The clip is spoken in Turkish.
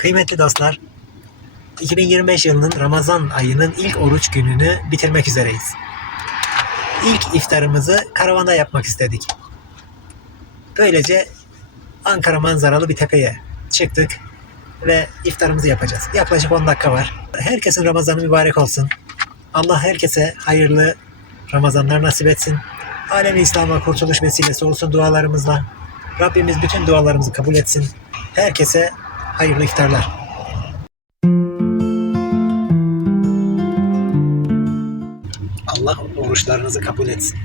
Kıymetli dostlar, 2025 yılının Ramazan ayının ilk oruç gününü bitirmek üzereyiz. İlk iftarımızı karavanda yapmak istedik. Böylece Ankara manzaralı bir tepeye çıktık ve iftarımızı yapacağız. Yaklaşık 10 dakika var. Herkesin Ramazanı mübarek olsun. Allah herkese hayırlı Ramazanlar nasip etsin. Alemi İslam'a kurtuluş vesilesi olsun dualarımızla. Rabbimiz bütün dualarımızı kabul etsin. Herkese hayırlı iftarlar. Allah oruçlarınızı kabul etsin.